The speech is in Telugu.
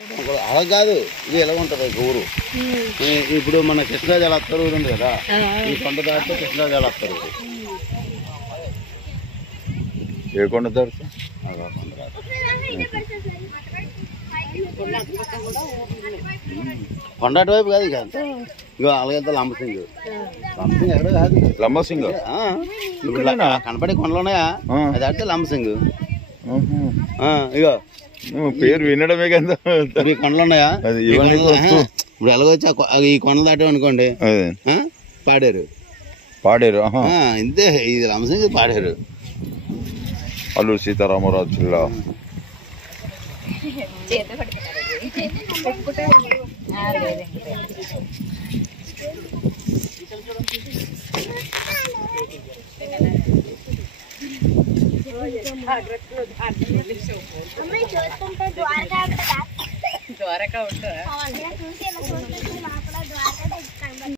అలా కాదు, ఇది ఎలా ఉంటుంది ఊరు. ఇప్పుడు మన కృష్ణా జలాత్తరు ఊరు ఉంది కదా, ఈ కొండ దాటితే కృష్ణా జలాత్తరు ఊరు. ఏ కొండ దాటితే కొండ అటువైపు కాదు ఇక. ఇగో అలాగైతే లంబసింగ్. లంబసింగ్ ఎక్కడ కాదు, లంబసింగ్ కనపడే కొండలు ఉన్నాయా, అది అంటే లంబసింగ్. ఇగో పేరు వినడమే కదా. ఈ కొండలు ఉన్నాయా, ఇప్పుడు ఎలాగొచ్చి ఈ కొండలు దాటాం అనుకోండి పాడారు. పాడేరు ఇంతే, ఇది లంబసింగ్ పాడారు. అల్లూరు సీతారామరాజు జిల్లా. ద్వారకా ఉంటా